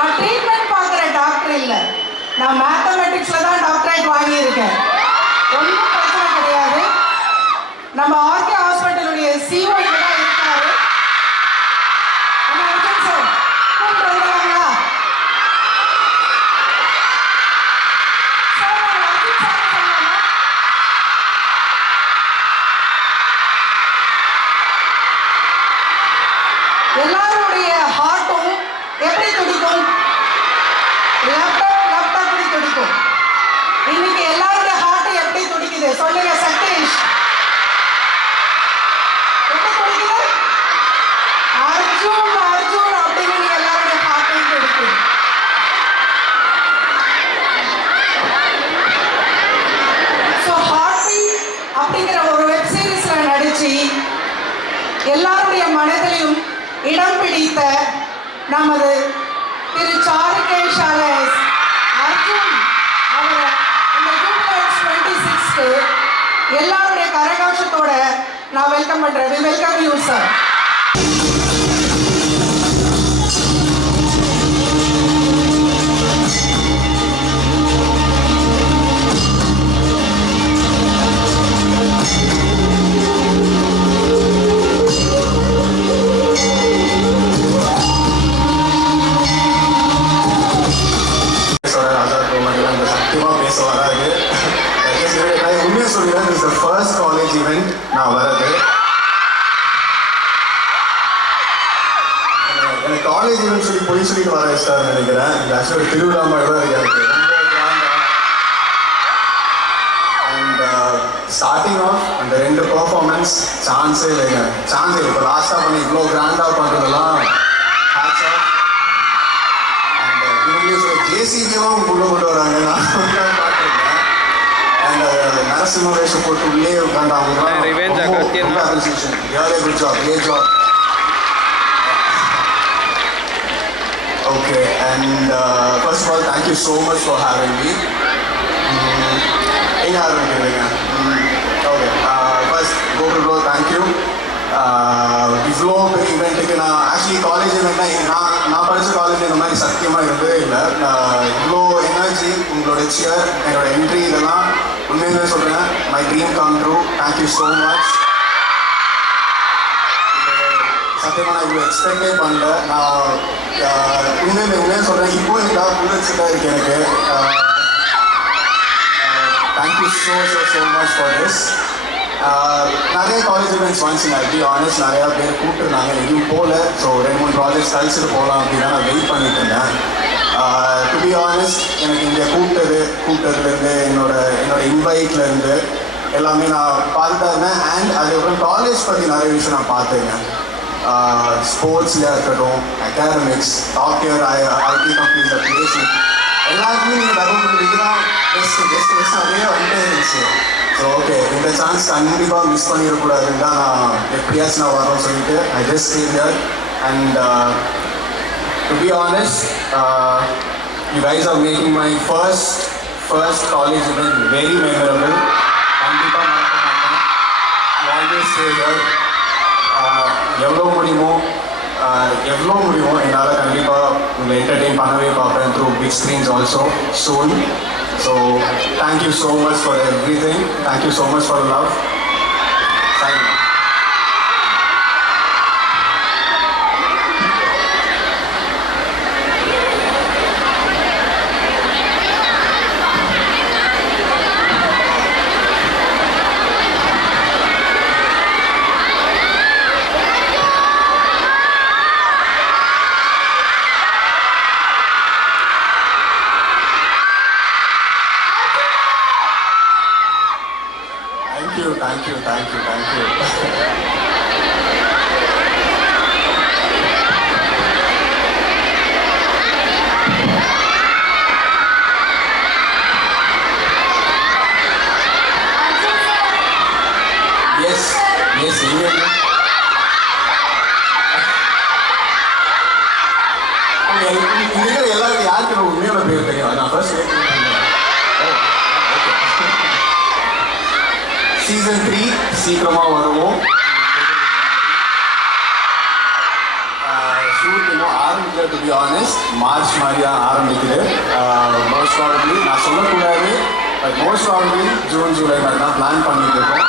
நான் ட்ரீட்மெண்ட் பார்க்குற டாக்டர் இல்லை, நான் மேத்தமெட்டிக்ஸில் தான் டாக்டரேட் வாங்கியிருக்கேன். ஒன்றும் பிரச்சனை கிடையாது. நம்ம ஆர்கே ஹாஸ்பிட்டலுடைய சிஓ இங்கே தான் இருக்காரு. சார் கூப்பிட்டு வந்துடுவாங்களா? எல்லாருடைய ஹார்ட்டும் எப்படி துடிக்கும்? லெஃப்டா எப்படி துடிக்கும்? இன்னைக்கு எல்லாருடைய ஹார்ட்டும் எப்படி துடிக்குது சொல்லுங்க சதீஷ். எப்படி துடிக்குது? அர்ஜுன் அர்ஜுன் அப்படின்னு எல்லாருடைய ஹார்ட்டும் துடிக்கும். ஸோ ஹார்ட்பீட் அப்படிங்கிற ஒரு வெப் சீரிஸ்ல நடிச்சு எல்லாருடைய மனதிலும் இடம் பிடித்த நமது திரு சாருகேஷ் அலஸ் அர்ஜுன் அவர் இந்த ஜூபிலன்ஸ் 26க்கு எல்லாருடைய கரகோஷத்தோட நான் வெல்கம் பண்றேன். We welcome you sir. College சொல்லி போய் சொல்லிட்டு வர சார் நினைக்கிறேன். இது ஆக்சுவலி ஒரு திருவிழா மாதிரி தான் இருக்கு. அண்ட் ஸ்டார்டிங் ஆஃப் அந்த 2 பர்ஃபார்மன்ஸ் சான்ஸே இல்லைங்க, சான்ஸே இல்லை. இப்போ லாஸ்ட்டாக பண்ணி இவ்வளோ கிராண்டாக பண்ணுறதெல்லாம் ஹேட்ஸ் ஆஃப். அண்ட் இவங்க ஜேசிபியெல்லாம் உள்ள கொண்டு வராங்க, நான் பார்த்துருக்கேன். அண்ட் நரசிம்ம வேஷம் போட்டு உள்ளே உட்காந்து அவங்க appreciation. Good job, great job. Okay, and first of all, thank you so much for having me. Okay, first, Gopal bro, thank you. இவ்வளோ பெரிய இவெண்ட்டுக்கு நான் ஆக்சுவலி காலேஜ் இவெண்ட்னா நான் படித்த காலேஜ் இந்த மாதிரி சத்தியமாக இருந்ததே இல்லை. இவ்வளோ எனர்ஜி, உங்களோட சியர், என்னோட என்ட்ரி இதெல்லாம் உண்மையுமே சொல்கிறேன். My dream come true. Thank you so much. சத்தியமாக நான் இவ்வளோ எக்ஸ்பெக்டே பண்ணல. நான் உண்மையாக சொல்கிறேன், இப்போ எனக்கு புல்லட்ஸாக இருக்குது எனக்கு. Thank you so much for this. நிறைய காலேஜ் இவெண்ட்ஸ் வந்துச்சுங்க. பி ஆனஸ்ட் நிறையா பேர் கூப்பிட்டுருந்தாங்க, எதுவும் போகல. ஸோ 2-3 ப்ராஜெக்ட்ஸ் கழிச்சிட்டு போகலாம் அப்படின்னு நான் வெயிட் பண்ணிட்டு இருந்தேன். டு பி ஆனஸ்ட், எனக்கு இங்கே கூப்பிட்டதுலேருந்து என்னோட இன்வைட்லேருந்து எல்லாமே நான் பார்த்துட்டா இருந்தேன். அண்ட் அதுக்கப்புறம் காலேஜ் பற்றி நிறைய விஷயம் நான் பார்த்தேங்க. ஸ்போர்ட்ஸ்லையாக இருக்கட்டும், அகாடமிக்ஸ், டாப் இயர் ஐடி கம்பெனிஸில் பிளேஸ்மெண்ட் எல்லாருக்குமே நீங்கள் தகவல் இதுதான் பெஸ்ட் நிறைய வந்துட்டே இருந்துச்சு. ஸோ ஓகே, இந்த சான்ஸ் கண்டிப்பாக மிஸ் பண்ணிடக்கூடாதுன்னு தான் நான் எப்படியாச்சும் நான் வரோன்னு சொல்லிட்டு I just came here. And to be honest, you guys are making my first college event very memorable. கண்டிப்பாக மறக்க மாட்டேன். Always stay here. எவ்வளோ முடியுமோ என்னால் கண்டிப்பாக உங்களை என்டர்டெயின் பண்ணவே பார்ப்பேன் through big screens also soon. So thank you so much for everything. Thank you so much for love. Thank you. Thank you. Yes, you hear me? எல்லாருக்கும் யாருக்கு உண்மையான பேர் தெரியும்? நான் ஃபர்ஸ்ட் சீசன் 3 சீக்கிரமாக வருவோம். ஷூட் இன்னும் ஆரம்பிக்கல, டு பி ஆனஸ்ட். மார்ச் மாதிரி தான் ஆரம்பிக்குது. மோஸ்ட் ப்ராபப்ளி நான் சொல்லக்கூடாது, but most probably June July மாதிரி தான் பிளான் பண்ணிட்டு இருக்கோம்.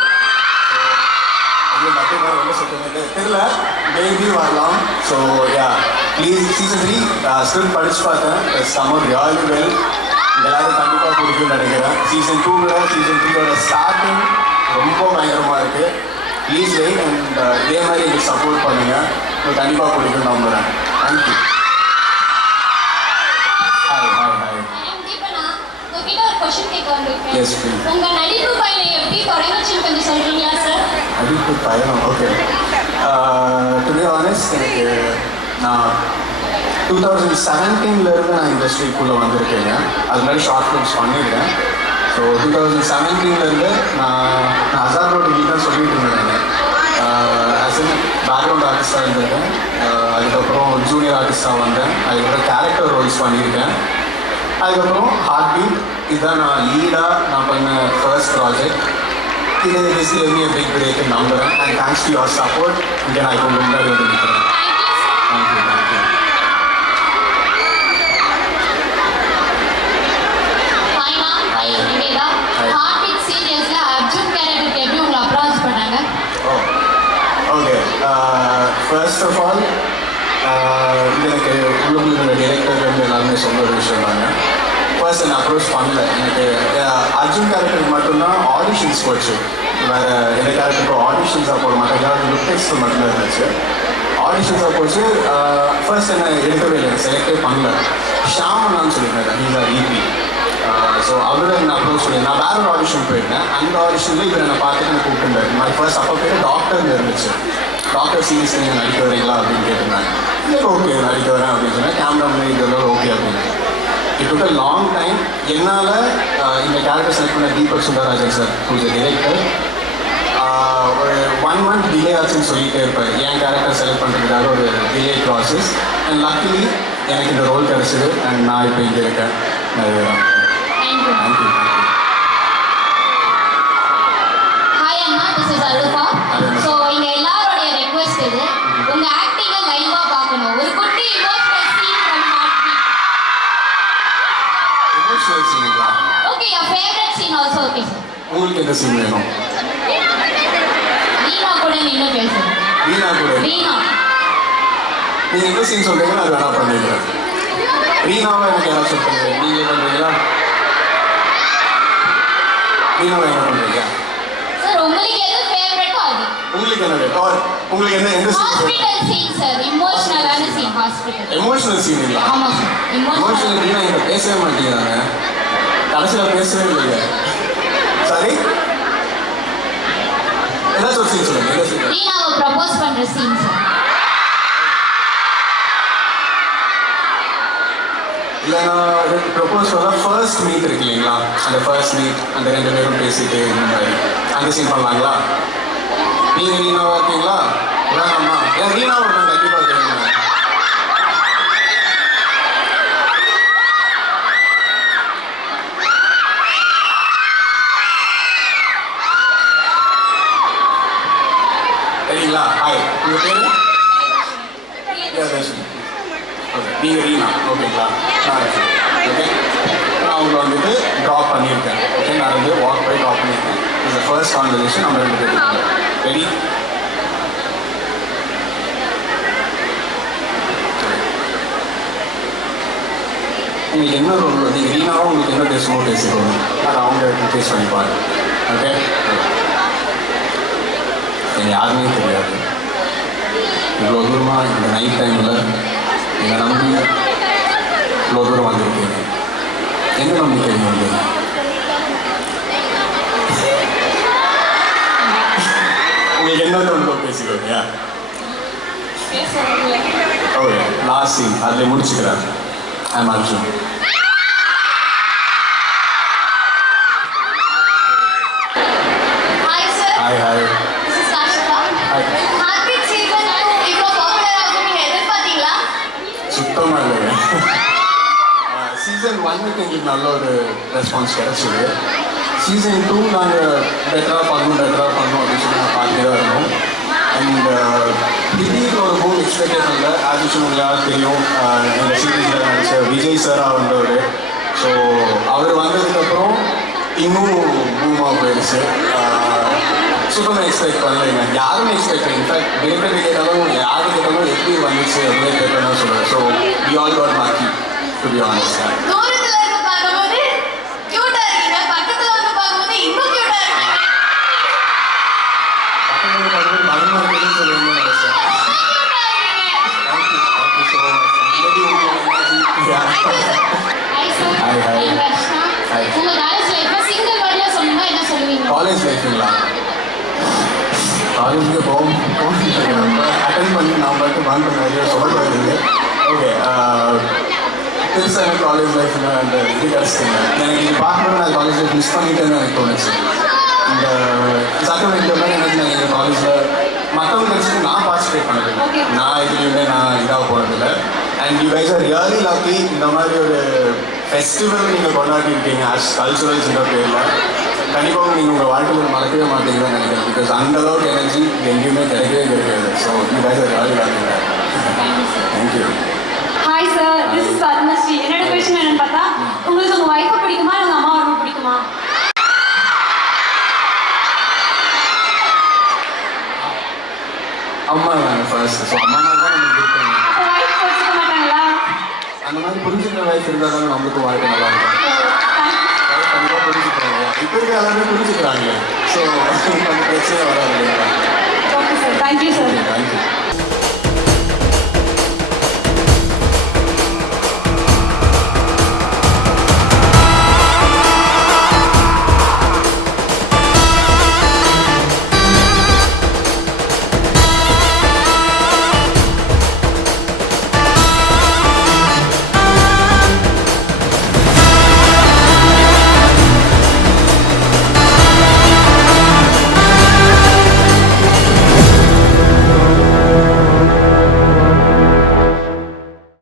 ரொம்ப சொல்லுங்க தெரியல, மேபி வரலாம். So yeah please season 3 script படிச்சு பார்த்தேன். Summer really well. எல்லாரும் கண்டிப்பாக பிடிக்கும்னு நினைக்கிறேன். சீசன் 2 சீசன் 3 ஸ்டார்டிங் ரொம்ப பயங்கரமாக இருக்குது. ப்ளீஸ் வெயிட் அண்ட் இதே மாதிரி எனக்கு சப்போர்ட் பண்ணுங்கள். உங்களுக்கு கண்டிப்பாக பிடிக்கும் நம்புகிறேன். Thank you. Hi hi hi. Yes please. உங்க நடிப்பு பயணம் எப்படி தொடங்குச்சுன்னு கொஞ்சம் சொல்றீங்களா சார்? நடிப்பு பயணம் ஓகே. டு பி ஆனஸ்ட், எனக்கு நான் 2017 நான் இண்டஸ்ட்ரிக்குள்ளே வந்திருக்கேங்க. அது மாதிரி ஷார்ட் ஃபிலிம்ஸ் பண்ணியிருக்கேன். ஸோ 2017 நான் ஹசார் ரோடு தான் சொல்லிட்டு இருந்தேன். ஆஸ் என் பேக்ரவுண்ட் ஆர்டிஸ்டாக இருந்திருக்கேன். அதுக்கப்புறம் ஜூனியர் ஆர்டிஸ்டாக வந்தேன். அதுக்கப்புறம் கேரக்டர் ரோல்ஸ் பண்ணியிருக்கேன். அதுக்கப்புறம் ஹார்ட் பீட், இதுதான் நான் லீடாக நான் பண்ண ஃபர்ஸ்ட் ப்ராஜெக்ட். இது இஸ் கிவ் பிக் பிரேக் நம்புகிறேன். And thanks to your support. இங்கே நான் இப்போ முன்னாடி வந்து நிற்கிறேன். Thank you thank you. Okay, first of all எனக்கு உள்ளூரில் டிரெக்டர் எல்லாருமே சொன்ன ஒரு விஷயம் தாங்க. ஃபர்ஸ்ட் நான் அப்ரோச் பண்ணல. எனக்கு அர்ஜுன் கேரக்டருக்கு மட்டும்தான் ஆடிஷன்ஸ் போச்சு. வேறு எந்த கேரக்டருக்கும் ஆடிஷன்ஸாக போட மாட்டேன். ஏதாவது லுக் டெஸ்ட் மட்டும்தான் இருந்துச்சு. ஆடிஷன்ஸாக போச்சு. ஃபர்ஸ்ட் என்ன எடுக்கவே இல்லை, செலக்டே பண்ணல. ஷாமனான்னு சொல்லியிருந்தேன், ஹீஸ் ஈபி. ஸோ அவரை என்ன அப்ரோச் பண்ணி நான் வேற ஒரு ஆடிஷன் போயிருந்தேன். அந்த ஆடிஷனில் இவர் என்னை பார்த்துட்டு எனக்கு கூப்பிட்டுருந்தாரு. மை ஃபர்ஸ்ட் அப்போ பேர் டாக்டர்னு இருந்துச்சு. டாக்டர் சீரியஸ் நீங்கள் நடிக்க வரீங்களா அப்படின்னு கேட்டிருந்தாங்க. இல்லை ஓகே நடிக்க வரேன் அப்படின்னு சொன்னேன். கேமராமேன் இதெல்லாம் ஓகே அப்படின்னு. It took a long time. என்னால் இந்த கேரக்டர் செலக்ட் பண்ண தீபக் சுந்தரராஜன் சார், ஹூஸ் எ டிரெக்டர், ஒரு 1 month டிலே ஆச்சுன்னு சொல்லிகிட்டே இருப்பார். என் கேரக்டர் செலக்ட் பண்ணுறதுக்காக ஒரு டிலே ப்ராசஸ். அண்ட் லக்கிலி எனக்கு இந்த ரோல் கிடச்சிது. அண்ட் நான் இப்போ இங்கே இருக்கேன். தேங்க்யூ. தேங்க்யூ. ஹாய் அண்ணா, திஸ் இஸ் அலுஃபா. ஸோ இங்க எல்லாரோடைய ரெக்வெஸ்ட் இது, உங்க ஆக்டிங்கை லைவா பார்க்கணும். ஒரு குட்டி emotional scene from Heart Beat. Emotional சீனுங்களா? Okay, your favourite scene also okay sir. உங்களுக்கு எந்த சீன் வேணும்? ரீனா கூட நின்று பேசுங்க. ரீனா கூட? ரீனா நீங்கள் எந்த சீன் சொல்கிறீங்களோ அது வேணா பண்ணிக்கிறேன். ரீனாவை எனக்கு யாராவது சொல்லுங்க. நீங்கள் பண்ணுறீங்களா? ரீனாவை என்ன பண்ணுறீங்க சார்? உங்களுக்கு எது ஃபேவரட்டோ அது. உங்களுக்கு என்ன வேணும்? உங்களுக்கு எந்த சீன்? ஹாஸ்பிடல் சீன் சார், இமோஷனலான சீன். ஹாஸ்பிடல் எமோஷனல் சீன் இல்லையா? ஆமாம் சார், எமோஷனல் இமோஷனல். ரீனா என்கிட்ட பேசவே மாட்டேங்கிறாங்க. கடைசியில் பேசவே இல்லைங்க. சாரி, ஏதாச்சும் ஒரு சீன் சொல்லுங்க. எந்த சீன்? ரீனாவை ப்ரப்போஸ் பண்ற சீன் சார். இல்லைன்னா ப்ரொப்போஸோட ஃபர்ஸ்ட் மீட் இருக்கு இல்லைங்களா? அந்த ஃபர்ஸ்ட் மீட், அந்த 2 பேரும் பேசிட்டு இந்த மாதிரி அந்த சீன் பண்ணலாங்களா? நீங்கள் ரீனாவா இருக்கீங்களா? வேணாமா? ஏன் ரீனாவை நான் கண்டிப்பாக கேட்குறேன். சரிங்களா? ஹாய், உங்கள் பேர்? ஓகே, நீங்கள் ரீனா ஓகேங்களா? நான் ஓகே, நான் அவங்கள வந்துட்டு ட்ராப் பண்ணியிருக்கேன். ஓகே, நான் வந்து வாக் போய் ட்ராப் பண்ணியிருக்கேன். இது ஃபர்ஸ்ட் கான்வர்சேஷன் நம்ம 2 பேரும். ரெடி? உங்களுக்கு என்ன ரோல்? நீங்கள் ரீனாவும் உங்களுக்கு என்ன பேசணுமோ பேசிக்கோங்க. அது அவங்க பேஸ் பண்ணிப்பாங்க. ஓகே, எனக்கு யாருமே தெரியாது. இவ்வளோ தூரமாக இந்த நைட் டைமில் என்னை நம்பி இவ்வளோ தூரம் வந்திருக்கீங்க. என்ன நம்பிக்கை வந்து உங்களுக்கு என்ன தோணுதோ பேசிக்கோங்க. ஓகே, லாஸ்ட் சீன் அதில் முடிச்சுக்கிறேன். I'm Arjun. Hi sir. Hi hi. This is Ashika. Hi. Heart beat season 2 இவ்வளோ பாப்புலர் ஆகும் நீங்க எதிர்பார்த்தீங்களா? சுத்தமாக இல்லைங்க. சீசன் 1க்கு எங்களுக்கு நல்ல ஒரு ரெஸ்பான்ஸ் கிடச்சிது. சீசன் 2 நாங்கள் பெட்டராக பண்ணணும் அப்படின்னு சொல்லி நான் பார்த்துட்டே தான் இருந்தோம். அண்ட் திடீர்னு ஒரு மூவ் எக்ஸ்பெக்டட் இல்லை ஆஸ் உங்களுக்கு தெரியும் எங்கள் சீரீஸில் நடிச்ச விஜய் சாராக வந்தவர். ஸோ அவர் வந்ததுக்கப்புறம் இன்னும் பூமாக போயிடுச்சு. சுத்தமாக எக்ஸ்பெக்ட் பண்ணலைங்க, யாருமே எக்ஸ்பெக்ட் பண்ணல. இன்ஃபேக்ட் பேர் கேட்டாலும் யாரு கேட்டாலும் எப்படி வந்துச்சு அப்படின்னு கேட்கலாம் சொல்லுவேன். ஸோ வி ஆல் காட் மார்க்கி டு பி ஆனஸ்ட். தூரத்துல இருந்து பார்க்கும்போது கியூட்டா இருக்கீங்க, பக்கத்துல வந்து பார்க்கும்போது இன்னும் கியூட்டா இருக்கீங்க. பயமாக இருக்குன்னு சொல்லுவேன் நினைச்சேன். Thank you so much. Hi sir. Hi, hi. I'm Rashna. Hi. உங்க காலேஜ் லைஃப் சிங்கிள் வேர்ட்ல சொல்லணும்னா என்ன சொல்லுவீங்க? காலேஜ் லைஃப்ங்களா? காலேஜுக்கு அட்டன் பண்ணி நான் மட்டும் வாங்க நிறைய சொல்கிறது. ஓகே, பெருசாக எனக்கு காலேஜ் லைஃப்பில் அந்த இது கிடச்சிங்க. எனக்கு இது பார்க்கும்போது நான் காலேஜ் லைஃப் மிஸ் பண்ணிட்டேன்னு எனக்கு தோணுச்சு. இந்த சட்டம் இந்த மாதிரி எனக்கு நான் எங்கள் காலேஜில் மற்றவங்க கிடச்சிட்டு நான் பார்ட்டிசிபேட் பண்ணதில்லை. நான் எதுலேயுமே நான் இதாக போனதில்லை. And you guys are really lucky. இந்த மாதிரி ஒரு ஃபெஸ்டிவல் நீங்கள் கொண்டாடிருக்கீங்க ஆஸ் கல்ச்சுரல்ஸ்ன்ற பேரில். கண்டிப்பாக நீங்கள் உங்கள் வாழ்க்கையில் மறக்கவே மாட்டீங்கன்னு நினைக்கிறேன். பிகாஸ் அந்த அளவுக்கு எனர்ஜி எங்கேயுமே கிடைக்கவே கிடைக்காது. So you guys are really lucky. Thank you. Hi sir, this is Padmashri. என்னோட கொஸ்டின் என்னன்னு பார்த்தா, உங்களுக்கு உங்க ஒய்ஃபை பிடிக்குமா இல்லை உங்க அம்மா ரொம்ப பிடிக்குமா? அம்மா வேணும் ஃபர்ஸ்ட். ஸோ அம்மானா தான் நமக்கு இருக்கணும். அப்போ ஒய்ஃப் பிடிச்சிக்க மாட்டாங்களா? அந்த மாதிரி புரிஞ்சுக்கிற வயசு இருந்தால் தானே நம்மளுக்கு வாழ்க்கை நல்லா இருக்கும். கண்டிப்பாக புரிஞ்சுக்கிறாங்க. இப்போ இருக்க எல்லாருமே புரிஞ்சுக்கிறாங்க. ஸோ அந்த பிரச்சனை வராது.